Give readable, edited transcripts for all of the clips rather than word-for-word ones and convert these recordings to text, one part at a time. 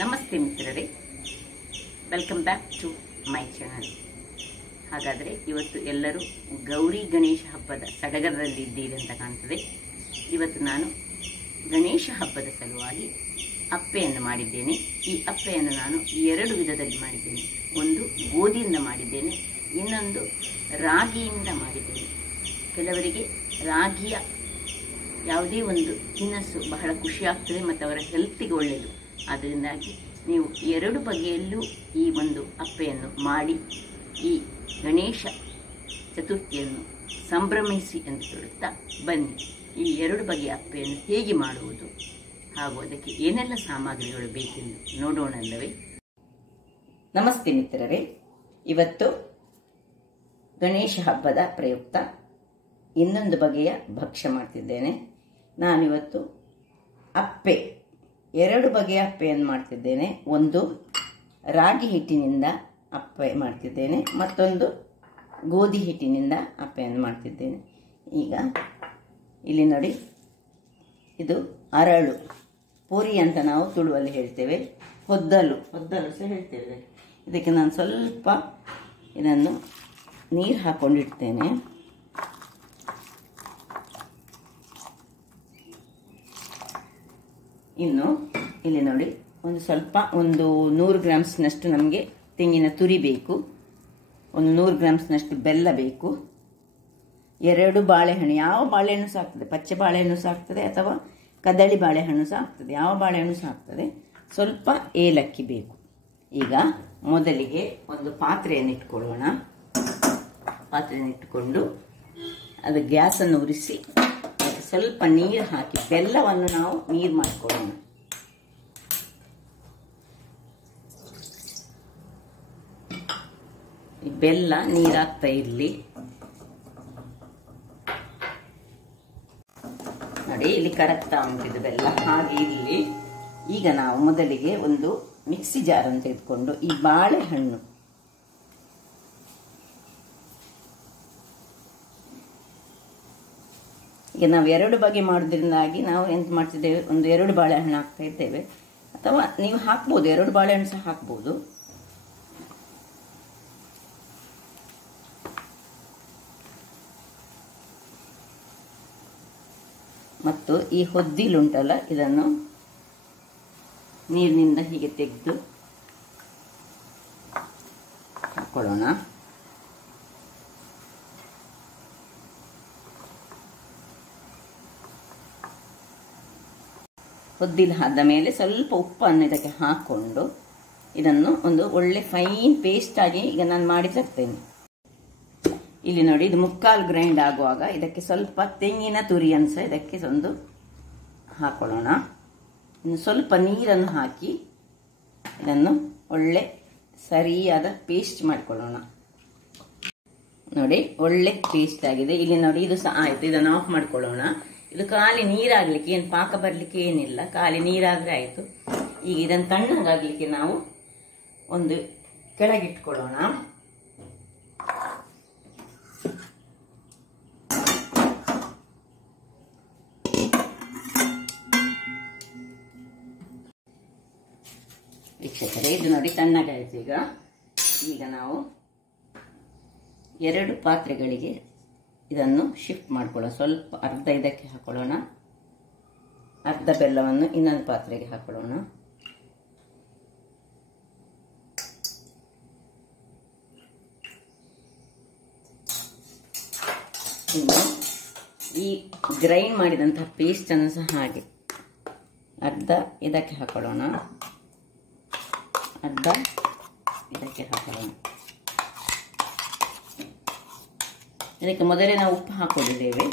ನಮಸ್ತೆ ಮಿತ್ರರೇ, welcome back to my channel. ಹಾಗಾದರೆ ಇವತ್ತು ಎಲ್ಲರೂ ಗೌರಿ ಗಣೇಶ ಹಬ್ಬದ ಸಡಗರದಲ್ಲಿ ಇದ್ದೀರಿ ಅಂತ ಕಾಣ್ತದೆ. ಇವತ್ತು ನಾನು ಗಣೇಶ ಹಬ್ಬದ ಸಲುವಾಗಿ ಅಪ್ಪೆಯನ್ನು ಮಾಡಿದ್ದೇನೆ. ಈ ಅಪ್ಪೆಯನ್ನು ನಾನು ಎರಡು ವಿಧದಲ್ಲಿ ಮಾಡಿದ್ದೇನೆ. ಒಂದು ಗೋಧಿಯಿಂದ ಮಾಡಿದ್ದೇನೆ, ಇನ್ನೊಂದು ರಾಗಿಯಿಂದ ಮಾಡಿದ್ದೇನೆ. ಕೆಲವರಿಗೆ ರಾಗಿಯ ಯಾವುದೇ ಒಂದು ತಿನಸು ಬಹಳ ಖುಷಿಯಾಗ್ತದೆ ಮತ್ತು ಅವರ ಹೆಲ್ತಿಗೆ ಒಳ್ಳೆಯದು. ಅದರಿಂದಾಗಿ ನೀವು ಎರಡು ಬಗೆಯಲ್ಲೂ ಈ ಒಂದು ಅಪ್ಪೆಯನ್ನು ಮಾಡಿ ಈ ಗಣೇಶ ಚತುರ್ಥಿಯನ್ನು ಸಂಭ್ರಮಿಸಿ ಎಂದು ಹೇಳುತ್ತಾ ಬನ್ನಿ. ಈ ಎರಡು ಬಗೆಯ ಅಪ್ಪೆಯನ್ನು ಹೇಗೆ ಮಾಡುವುದು ಹಾಗೂ ಅದಕ್ಕೆ ಏನೆಲ್ಲ ಸಾಮಗ್ರಿಗಳು ಬೇಕೆಂದು ನೋಡೋಣಲ್ಲವೇ? ನಮಸ್ತೆ ಮಿತ್ರರೇ, ಇವತ್ತು ಗಣೇಶ ಹಬ್ಬದ ಪ್ರಯುಕ್ತ ಇನ್ನೊಂದು ಬಗೆಯ ಭಕ್ಷ್ಯ ಮಾಡ್ತಿದ್ದೇನೆ. ನಾನಿವತ್ತು ಅಪ್ಪೆ ಎರಡು ಬಗೆಯ ಅಪ್ಪೆಯನ್ನು ಮಾಡ್ತಿದ್ದೇನೆ. ಒಂದು ರಾಗಿ ಹಿಟ್ಟಿನಿಂದ ಅಪ್ಪೆ ಮಾಡ್ತಿದ್ದೇನೆ, ಮತ್ತೊಂದು ಗೋಧಿ ಹಿಟ್ಟಿನಿಂದ ಅಪ್ಪೆಯನ್ನು ಮಾಡ್ತಿದ್ದೇನೆ. ಈಗ ಇಲ್ಲಿ ನೋಡಿ, ಇದು ಅರಳು ಪೂರಿ ಅಂತ ನಾವು ತುಳುವಲ್ಲಿ ಹೇಳ್ತೇವೆ, ಹೊದ್ದಲು ಸಹ ಹೇಳ್ತೇವೆ. ಇದಕ್ಕೆ ನಾನು ಸ್ವಲ್ಪ ಇದನ್ನು ನೀರು ಹಾಕ್ಕೊಂಡಿಡ್ತೇನೆ. ಇನ್ನು ಇಲ್ಲಿ ನೋಡಿ, ಒಂದು 100 ಗ್ರಾಮ್ಸ್ನಷ್ಟು ನಮಗೆ ತೆಂಗಿನ ತುರಿ ಬೇಕು, ಒಂದು 100 ಗ್ರಾಮ್ಸ್ನಷ್ಟು ಬೆಲ್ಲ ಬೇಕು, 2 ಬಾಳೆಹಣ್ಣು, ಯಾವ ಬಾಳೆಹಣ್ಣು ಸಹ ಆಗ್ತದೆ, ಪಚ್ಚೆ ಬಾಳೆಹಣ್ಣು ಸಹ ಆಗ್ತದೆ ಅಥವಾ ಕದಳಿ ಬಾಳೆಹಣ್ಣು ಸಹ ಆಗ್ತದೆ, ಯಾವ ಬಾಳೆಹಣ್ಣು ಸಹ ಆಗ್ತದೆ, ಸ್ವಲ್ಪ ಏಲಕ್ಕಿ ಬೇಕು. ಈಗ ಮೊದಲಿಗೆ ಒಂದು ಪಾತ್ರೆಯನ್ನು ಇಟ್ಕೊಳ್ಳೋಣ. ಪಾತ್ರೆಯನ್ನು ಇಟ್ಟುಕೊಂಡು ಅದು ಗ್ಯಾಸನ್ನು ಉರಿಸಿ ಸ್ವಲ್ಪ ನೀರು ಹಾಕಿ ಬೆಲ್ಲವನ್ನು ನಾವು ನೀರು ಮಾಡಿಕೊಳ್ಳೋಣ. ಈ ಬೆಲ್ಲ ನೀರಾಗ್ತಾ ಇರಲಿ. ನೋಡಿ, ಇಲ್ಲಿ ಕರಗ್ತಾ ಉಂಟಿದ್ದು ಬೆಲ್ಲ, ಹಾಗೆ ಇರಲಿ. ಈಗ ನಾವು ಮೊದಲಿಗೆ ಒಂದು ಮಿಕ್ಸಿ ಜಾರನ್ನು ತೆಗೆದುಕೊಂಡು ಈ ಬಾಳೆಹಣ್ಣು ಈಗ ನಾವು ಎರಡು ಬಗೆ ಮಾಡೋದ್ರಿಂದಾಗಿ ನಾವು ಎಂತ ಮಾಡ್ತಿದ್ದೇವೆ, ಒಂದು 2 ಬಾಳೆಹಣ್ಣು ಹಾಕ್ತಾ ಇದ್ದೇವೆ, ಅಥವಾ ನೀವು ಹಾಕ್ಬೋದು, 2 ಬಾಳೆಹಣ್ಣು ಸಹ ಹಾಕ್ಬೋದು. ಮತ್ತು ಈ ಹೊದ್ದಿಲುಂಟಲ್ಲ, ಇದನ್ನು ನೀರಿನಿಂದ ಹೀಗೆ ತೆಗೆದು ಹಾಕೊಳ್ಳೋಣ. ಹೊದ್ದಿಲು ಆದ ಮೇಲೆ ಸ್ವಲ್ಪ ಉಪ್ಪನ್ನು ಇದಕ್ಕೆ ಹಾಕ್ಕೊಂಡು ಇದನ್ನು ಒಂದು ಒಳ್ಳೆ ಫೈನ್ ಪೇಸ್ಟ್ ಆಗಿ ಈಗ ನಾನು ಮಾಡಿ ತರ್ತೇನೆ. ಇಲ್ಲಿ ನೋಡಿ, ಇದು 3/4 ಗ್ರೈಂಡ್ ಆಗುವಾಗ ಇದಕ್ಕೆ ಸ್ವಲ್ಪ ತೆಂಗಿನ ತುರಿಯನ್ನು ಸಹ ಇದಕ್ಕೆ ಒಂದು ಹಾಕೊಳ್ಳೋಣ. ಇನ್ನು ಸ್ವಲ್ಪ ನೀರನ್ನು ಹಾಕಿ ಇದನ್ನು ಒಳ್ಳೆ ಸರಿಯಾದ ಪೇಸ್ಟ್ ಮಾಡಿಕೊಳ್ಳೋಣ. ನೋಡಿ, ಒಳ್ಳೆ ಪೇಸ್ಟ್ ಆಗಿದೆ. ಇಲ್ಲಿ ನೋಡಿ, ಇದು ಸಹ ಆಯ್ತು. ಇದನ್ನು ಆಫ್ ಮಾಡ್ಕೊಳ್ಳೋಣ. ಇದು ಖಾಲಿ ನೀರಾಗ್ಲಿಕ್ಕೆ, ಏನು ಪಾಕ ಬರ್ಲಿಕ್ಕೆ ಏನಿಲ್ಲ, ಖಾಲಿ ನೀರಾದ್ರೆ ಆಯ್ತು. ಈಗ ಇದನ್ನು ತಣ್ಣಗಾಗ್ಲಿಕ್ಕೆ ನಾವು ಒಂದು ಕೆಳಗಿಟ್ಕೊಳ್ಳೋಣ. ವೀಕ್ಷಕರೇ, ಇದು ನೋಡಿ ತಣ್ಣಗಾಯ್ತು. ಈಗ ನಾವು 2 ಪಾತ್ರೆಗಳಿಗೆ ಇದನ್ನು ಶಿಫ್ಟ್ ಮಾಡ್ಕೊಳ್ಳೋಣ. ಸ್ವಲ್ಪ ಅರ್ಧ ಇದಕ್ಕೆ ಹಾಕೊಳ್ಳೋಣ, ಅರ್ಧ ಬೆಲ್ಲವನ್ನು ಇನ್ನೊಂದು ಪಾತ್ರೆಗೆ ಹಾಕೊಳ್ಳೋಣ. ಇನ್ನು ಈ ಗ್ರೈಂಡ್ ಮಾಡಿದಂತಹ ಪೇಸ್ಟ್ ಅನ್ನು ಸಹ ಹಾಗೆ ಅರ್ಧ ಇದಕ್ಕೆ ಹಾಕೊಳ್ಳೋಣ, ಅರ್ಧ ಇದಕ್ಕೆ ಹಾಕೊಳ್ಳೋಣ. ಇದಕ್ಕೆ ಮೊದಲೇ ನಾವು ಉಪ್ಪು ಹಾಕೊಂಡಿದ್ದೇವೆ.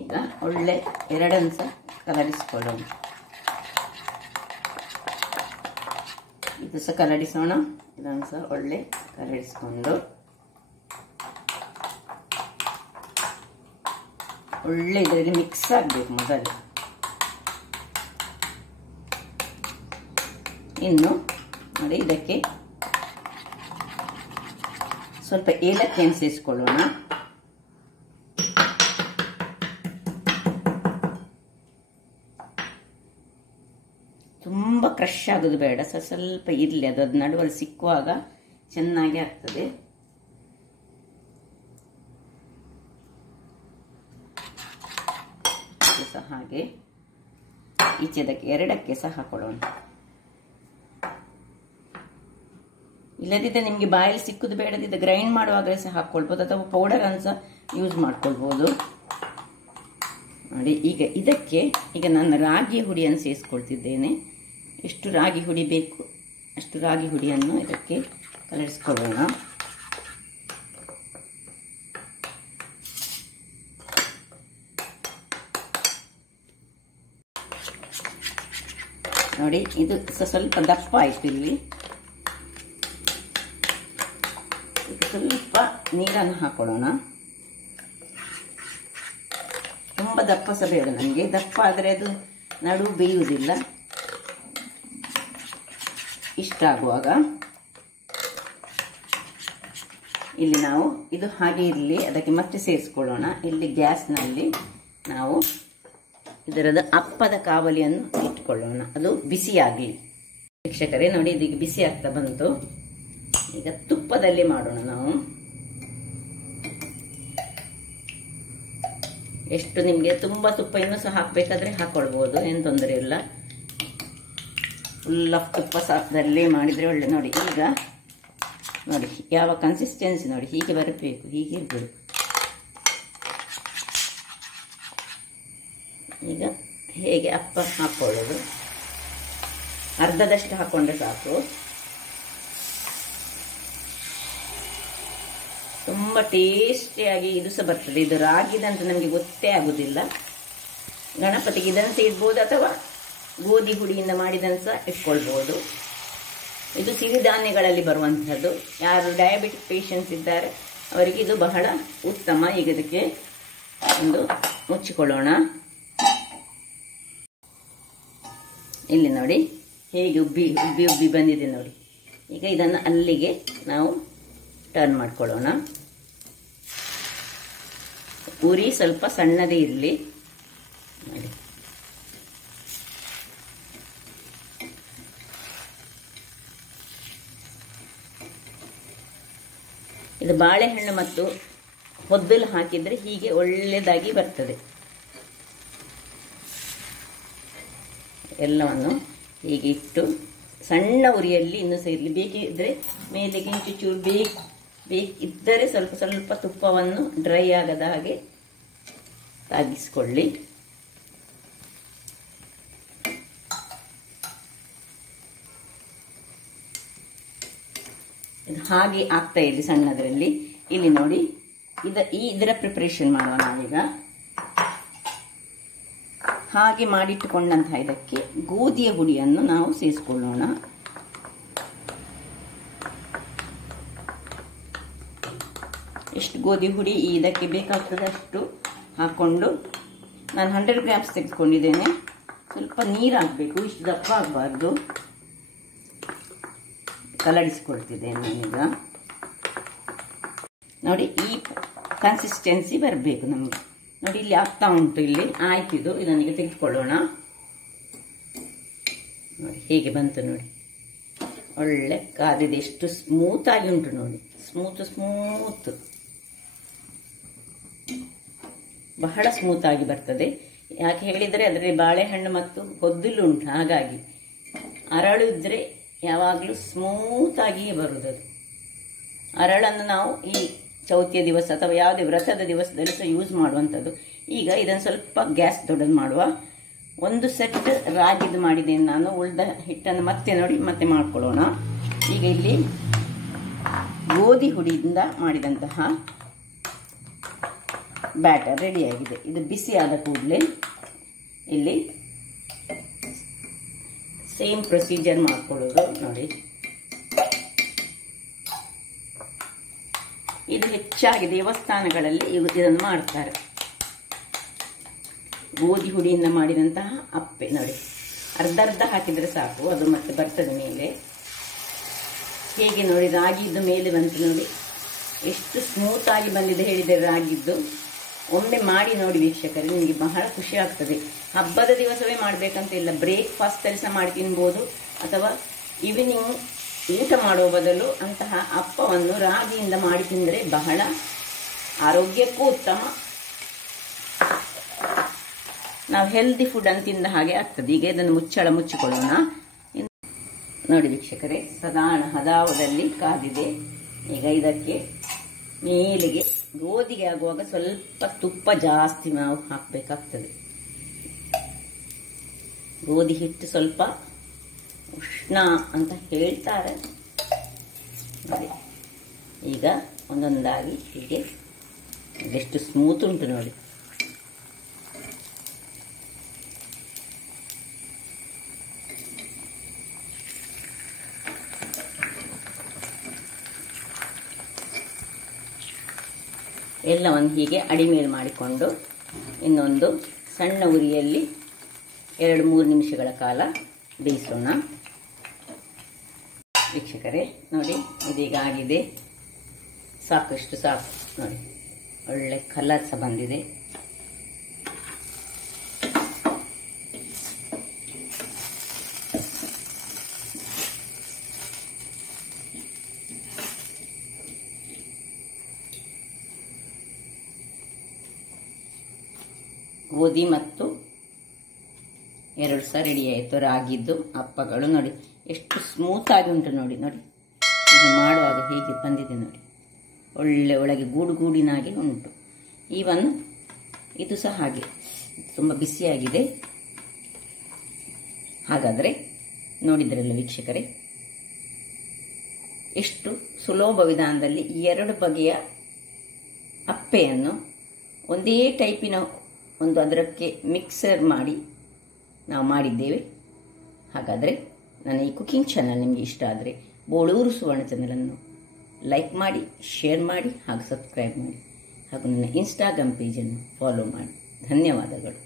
ಈಗ ಒಳ್ಳೆ ಎರಡನ್ನು ಸಹ ಕಲರಿಸಿಕೊಳ್ಳೋಣ. ಇದು ಸಹ ಕಲರಿಸೋಣ. ಇದನ್ನು ಸಹ ಒಳ್ಳೆ ಕಲರಿಸಿಕೊಂಡು ಒಳ್ಳೆ ಇದರಲ್ಲಿ ಮಿಕ್ಸ್ ಆಗಬೇಕು ಮೊದಲು. ಇನ್ನು ನೋಡಿ, ಇದಕ್ಕೆ ಸ್ವಲ್ಪ ಏಲಕ್ಕಿಯನ್ನು ಸೇರಿಸಿಕೊಳ್ಳೋಣ. ತುಂಬ ಕ್ರಶ್ ಆಗೋದು ಬೇಡ, ಸ್ವಲ್ಪ ಇರಲಿ, ಅದು ನಡುವಲ್ಲಿ ಸಿಕ್ಕುವಾಗ ಚೆನ್ನಾಗಿ ಆಗ್ತದೆ. ಸಹ ಹಾಗೆ ಈಚೆದಕ್ಕೆ ಎರಡಕ್ಕೆ ಸಹ ಹಾಕೊಳ್ಳೋಣ. ಇಲ್ಲದಿದ್ದರೆ ನಿಮಗೆ ಬಾಯಲ್ಲಿ ಸಿಕ್ಕುದು ಬೇಡದಿದ್ದ ಗ್ರೈಂಡ್ ಮಾಡುವಾಗಲೇ ಸಹ ಹಾಕ್ಕೊಳ್ಬೋದು, ಅಥವಾ ಪೌಡರ್ ಅನ್ನು ಸಹ ಯೂಸ್ ಮಾಡ್ಕೊಳ್ಬೋದು. ನೋಡಿ, ಈಗ ನಾನು ರಾಗಿ ಹುಡಿಯನ್ನು ಸೇರಿಸ್ಕೊಳ್ತಿದ್ದೇನೆ. ಎಷ್ಟು ರಾಗಿ ಹುಡಿ ಬೇಕು ಅಷ್ಟು ರಾಗಿ ಹುಡಿಯನ್ನು ಇದಕ್ಕೆ ಕಲರಿಸ್ಕೊಳ್ಳೋಣ. ನೋಡಿ, ಇದು ಸ್ವಲ್ಪ ದಪ್ಪ ಆಯ್ತು. ಇಲ್ಲಿ ಸ್ವಲ್ಪ ನೀರನ್ನು ಹಾಕೊಳ್ಳೋಣ. ತುಂಬ ದಪ್ಪ ಸಹ ಬೇಡ ನನಗೆ, ದಪ್ಪ ಆದರೆ ಅದು ನಡು ಬೇಯುವುದಿಲ್ಲ ಇಷ್ಟ ಆಗುವಾಗ. ಇಲ್ಲಿ ನಾವು ಇದು ಹಾಗೆ ಇರಲಿ, ಅದಕ್ಕೆ ಮತ್ತೆ ಸೇರಿಸ್ಕೊಳ್ಳೋಣ. ಇಲ್ಲಿ ಗ್ಯಾಸ್ನಲ್ಲಿ ನಾವು ಇದರದ ಅಪ್ಪದ ಕಾವಲಿಯನ್ನು ಇಟ್ಕೊಳ್ಳೋಣ, ಅದು ಬಿಸಿಯಾಗಲಿ. ವೀಕ್ಷಕರೇ ನೋಡಿ, ಇದೀಗ ಬಿಸಿ ಆಗ್ತಾ ಬಂತು. ಈಗ ತುಪ್ಪದಲ್ಲಿ ಮಾಡೋಣ ನಾವು. ಎಷ್ಟು ನಿಮಗೆ ತುಂಬ ತುಪ್ಪ ಇನ್ನೂ ಸಹ ಹಾಕಬೇಕಾದ್ರೆ ಹಾಕೊಳ್ಬೋದು, ಏನು ತೊಂದರೆ ಇಲ್ಲ. ಫುಲ್ ಆಫ್ ತುಪ್ಪ ಸಾಕದಲ್ಲೇ ಮಾಡಿದರೆ ಒಳ್ಳೆ. ನೋಡಿ, ಈಗ ನೋಡಿ ಯಾವ ಕನ್ಸಿಸ್ಟೆನ್ಸಿ ನೋಡಿ, ಹೀಗೆ ಬರಬೇಕು, ಹೀಗೆ ಇರಬೇಕು. ಈಗ ಹೇಗೆ ಅಪ್ಪ ಹಾಕ್ಕೊಳ್ಳೋದು, ಅರ್ಧದಷ್ಟು ಹಾಕ್ಕೊಂಡ್ರೆ ಸಾಕು. ತುಂಬ ಟೇಸ್ಟಿಯಾಗಿ ಇದು ಸಹ ಬರ್ತದೆ. ಇದು ರಾಗಿದಂತ ನಮಗೆ ಗೊತ್ತೇ ಆಗುದಿಲ್ಲ. ಗಣಪತಿಗೆ ಇದನ್ನು ಸಹ ಇಡ್ಬೋದು, ಅಥವಾ ಗೋಧಿ ಹುಡಿಯಿಂದ ಮಾಡಿದನ್ನು ಸಹ ಇಟ್ಕೊಳ್ಬೋದು. ಇದು ಸಿರಿಧಾನ್ಯಗಳಲ್ಲಿ ಬರುವಂಥದ್ದು. ಯಾರು ಡಯಾಬಿಟಿಕ್ ಪೇಷಂಟ್ಸ್ ಇದ್ದಾರೆ ಅವರಿಗೆ ಇದು ಬಹಳ ಉತ್ತಮ. ಈಗ ಇದಕ್ಕೆ ಒಂದು ಮುಚ್ಚಿಕೊಳ್ಳೋಣ. ಇಲ್ಲಿ ನೋಡಿ ಹೇಗೆ ಉಬ್ಬಿ ಉಬ್ಬಿ ಉಬ್ಬಿ ಬಂದಿದೆ ನೋಡಿ. ಈಗ ಇದನ್ನು ಅಲ್ಲಿಗೆ ನಾವು ಟರ್ನ್ ಮಾಡ್ಕೊಳ್ಳೋಣ. ಉರಿ ಸ್ವಲ್ಪ ಸಣ್ಣದೇ ಇರಲಿ. ನೋಡಿ, ಇದು ಬಾಳೆಹಣ್ಣು ಮತ್ತು ಹೊದ್ದಲು ಹಾಕಿದರೆ ಹೀಗೆ ಒಳ್ಳೆಯದಾಗಿ ಬರ್ತದೆ. ಎಲ್ಲವನ್ನು ಹೀಗೆ ಇಟ್ಟು ಸಣ್ಣ ಉರಿಯಲ್ಲಿ ಇನ್ನೂ ಸಹ ಇರಲಿ. ಬೇಕಿದ್ರೆ ಮೇಲೆ ಕಿಂಚೂರು ಬೇಕಿದ್ದರೆ ಸ್ವಲ್ಪ ಸ್ವಲ್ಪ ತುಪ್ಪವನ್ನು ಡ್ರೈ ಆಗದ ಹಾಗೆ ತಾಗಿಸಿಕೊಳ್ಳಿ. ಇದು ಹಾಗೆ ಆಗ್ತಾ ಇರಲಿ ಸಣ್ಣದರಲ್ಲಿ. ಇಲ್ಲಿ ನೋಡಿ, ಇದರ ಪ್ರಿಪರೇಷನ್ ಮಾಡುವ ನಾವೀಗ. ಹಾಗೆ ಮಾಡಿಟ್ಟುಕೊಂಡಂತಹ ಇದಕ್ಕೆ ಗೋಧಿಯ ಹುಡಿಯನ್ನು ನಾವು ಸೇರಿಸ್ಕೊಳ್ಳೋಣ. ಎಷ್ಟು ಗೋಧಿ ಹುಡಿ ಇದಕ್ಕೆ ಬೇಕಾಗ್ತದೆ ಅಷ್ಟು ಹಾಕ್ಕೊಂಡು, ನಾನು 100 ಗ್ರಾಮ್ಸ್ ತೆಗೆದುಕೊಂಡಿದ್ದೇನೆ. ಸ್ವಲ್ಪ ನೀರು ಹಾಕಬೇಕು, ಇಷ್ಟು ದಪ್ಪ ಆಗಬಾರ್ದು. ಕಲಡಿಸ್ಕೊಳ್ತಿದ್ದೇನೆ ನಾನೀಗ. ನೋಡಿ, ಈ ಕನ್ಸಿಸ್ಟೆನ್ಸಿ ಬರಬೇಕು ನಮಗೆ. ನೋಡಿ, ಇಲ್ಲಿ ಆಗ್ತಾ ಉಂಟು. ಇಲ್ಲಿ ಆಯ್ತಿದು. ಇದನ್ನೀಗ ತೆಗೆದುಕೊಳ್ಳೋಣ. ನೋಡಿ ಹೇಗೆ ಬಂತು ನೋಡಿ, ಒಳ್ಳೆ ಕಾದಿದೆ. ಎಷ್ಟು ಸ್ಮೂತ್ ಆಗಿ ಉಂಟು ನೋಡಿ, ಸ್ಮೂತ್ ಬಹಳ ಸ್ಮೂತ್ ಆಗಿ ಬರ್ತದೆ. ಯಾಕೆ ಹೇಳಿದರೆ ಅದರಲ್ಲಿ ಬಾಳೆಹಣ್ಣು ಮತ್ತು ಹೊದ್ದಲು ಉಂಟು, ಹಾಗಾಗಿ. ಅರಳು ಇದ್ರೆ ಯಾವಾಗಲೂ ಸ್ಮೂತ್ ಆಗಿಯೇ ಬರುವುದು. ಅರಳನ್ನು ನಾವು ಈ ಚೌತಿಯ ದಿವಸ ಅಥವಾ ಯಾವುದೇ ವ್ರತದ ದಿವಸದಲ್ಲಿ ಸಹ ಯೂಸ್ ಮಾಡುವಂಥದ್ದು. ಈಗ ಇದನ್ನು ಸ್ವಲ್ಪ ಗ್ಯಾಸ್ ದೊಡ್ಡದು ಮಾಡುವ. ಒಂದು ಸೆಟ್ ರಾಗಿದು ಮಾಡಿದ್ದೇನೆ ನಾನು. ಉಳಿದ ಹಿಟ್ಟನ್ನು ಮತ್ತೆ ನೋಡಿ ಮತ್ತೆ ಮಾಡ್ಕೊಳ್ಳೋಣ. ಈಗ ಇಲ್ಲಿ ಗೋಧಿ ಹುಡಿಯಿಂದ ಮಾಡಿದಂತಹ ಬ್ಯಾಟರ್ ರೆಡಿಯಾಗಿದೆ. ಇದು ಬಿಸಿ ಆದ ಕೂಡಲೇ ಇಲ್ಲಿ ಸೇಮ್ ಪ್ರೊಸೀಜರ್ ಮಾಡ್ಕೊಳ್ಳೋದು. ನೋಡಿ, ಇದು ಹೆಚ್ಚಾಗಿ ದೇವಸ್ಥಾನಗಳಲ್ಲಿ ಇದನ್ನು ಮಾಡ್ತಾರೆ. ಗೋಧಿ ಹುಡಿಯಿಂದ ಮಾಡಿದಂತಹ ಅಪ್ಪೆ ನೋಡಿ, ಅರ್ಧ ಹಾಕಿದರೆ ಸಾಕು, ಅದು ಮತ್ತೆ ಬರ್ತದೆ ಮೇಲೆ. ಹೇಗೆ ನೋಡಿ, ರಾಗಿದ್ದು ಮೇಲೆ ಬಂತು ನೋಡಿ, ಎಷ್ಟು ಸ್ಮೂತ್ ಆಗಿ ಬಂದಿದೆ ಹೇಳಿದರೆ ರಾಗಿದ್ದು. ಒಮ್ಮೆ ಮಾಡಿ ನೋಡಿ ವೀಕ್ಷಕರೇ, ನಿಮಗೆ ಬಹಳ ಖುಷಿ ಆಗ್ತದೆ. ಹಬ್ಬದ ದಿವಸವೇ ಮಾಡಬೇಕಂತ ಇಲ್ಲ, ಬ್ರೇಕ್ಫಾಸ್ಟ್ ಕೆಲಸ ಮಾಡಿ ತಿನ್ಬೋದು, ಅಥವಾ ಈವ್ನಿಂಗ್ ಊಟ ಮಾಡುವ ಬದಲು ಅಂತಹ ಅಪ್ಪವನ್ನು ರಾಗಿಯಿಂದ ಮಾಡಿ ತಿಂದರೆ ಬಹಳ ಆರೋಗ್ಯಕ್ಕೂ ಉತ್ತಮ. ನಾವು ಹೆಲ್ದಿ ಫುಡ್ ಅಂತ ತಿಂದ ಹಾಗೆ ಆಗ್ತದೆ. ಈಗ ಇದನ್ನು ಮುಚ್ಚಿಕೊಳ್ಳೋಣ. ನೋಡಿ ವೀಕ್ಷಕರೇ, ಸಾಧಾರಣ ಹದಾವದಲ್ಲಿ ಕಾದಿದೆ. ಈಗ ಇದಕ್ಕೆ ಮೇಲಿಗೆ ಗೋಧಿಗೆ ಆಗುವಾಗ ಸ್ವಲ್ಪ ತುಪ್ಪ ಜಾಸ್ತಿ ನಾವು ಹಾಕಬೇಕಾಗ್ತದೆ. ಗೋಧಿ ಹಿಟ್ಟು ಸ್ವಲ್ಪ ಉಷ್ಣ ಅಂತ ಹೇಳ್ತಾರೆ ನೋಡಿ. ಈಗ ಒಂದೊಂದಾಗಿ ಹೀಗೆ ಎಷ್ಟು ಸ್ಮೂತ್ ಉಂಟು ನೋಡಿ. ಎಲ್ಲವನ್ನು ಹೀಗೆ ಅಡಿಮೇಲೆ ಮಾಡಿಕೊಂಡು ಇನ್ನೊಂದು ಸಣ್ಣ ಉರಿಯಲ್ಲಿ 2-3 ನಿಮಿಷಗಳ ಕಾಲ ಬೇಯಿಸೋಣ. ವೀಕ್ಷಕರೇ ನೋಡಿ, ಇದೀಗ ಆಗಿದೆ. ಸಾಕಷ್ಟು ಸಾಕು ನೋಡಿ, ಒಳ್ಳೆ ಕಲರ್ ಸಹ ಬಂದಿದೆ. ಗೋಧಿ ಮತ್ತು 2 ಸಹ ರೆಡಿ ಆಯಿತು. ರಾಗಿದ್ದು ಅಪ್ಪಗಳು ನೋಡಿ ಎಷ್ಟು ಸ್ಮೂತ್ ಆಗಿ ಉಂಟು ನೋಡಿ. ನೋಡಿ ಇದು ಮಾಡುವಾಗ ಹೇಗೆ ಬಂದಿದೆ ನೋಡಿ, ಒಳ್ಳೆ ಒಳಗೆ ಗೂಡಿನಾಗಿ ಉಂಟು. ಈವನ್ ಇದು ಸಹ ಹಾಗೆ ತುಂಬ ಬಿಸಿಯಾಗಿದೆ. ಹಾಗಾದರೆ ನೋಡಿದ್ರಲ್ಲ ವೀಕ್ಷಕರೇ, ಎಷ್ಟು ಸುಲಭ ವಿಧಾನದಲ್ಲಿ 2 ಬಗೆಯ ಅಪ್ಪೆಯನ್ನು ಒಂದೇ ಟೈಪಿನ ಒಂದು ಅದಕ್ಕೆ ಮಿಕ್ಸರ್ ಮಾಡಿ ನಾವು ಮಾಡಿದ್ದೇವೆ. ಹಾಗಾದರೆ ನನ್ನ ಈ ಕುಕಿಂಗ್ ಚಾನಲ್ ನಿಮಗೆ ಇಷ್ಟ ಆದರೆ ಬೋಳೂರು ಸುವರ್ಣ ಚಾನಲನ್ನು ಲೈಕ್ ಮಾಡಿ, ಶೇರ್ ಮಾಡಿ ಹಾಗೂ ಸಬ್ಸ್ಕ್ರೈಬ್ ಮಾಡಿ ಹಾಗೂ ನನ್ನ ಇನ್ಸ್ಟಾಗ್ರಾಮ್ ಪೇಜನ್ನು ಫಾಲೋ ಮಾಡಿ. ಧನ್ಯವಾದಗಳು.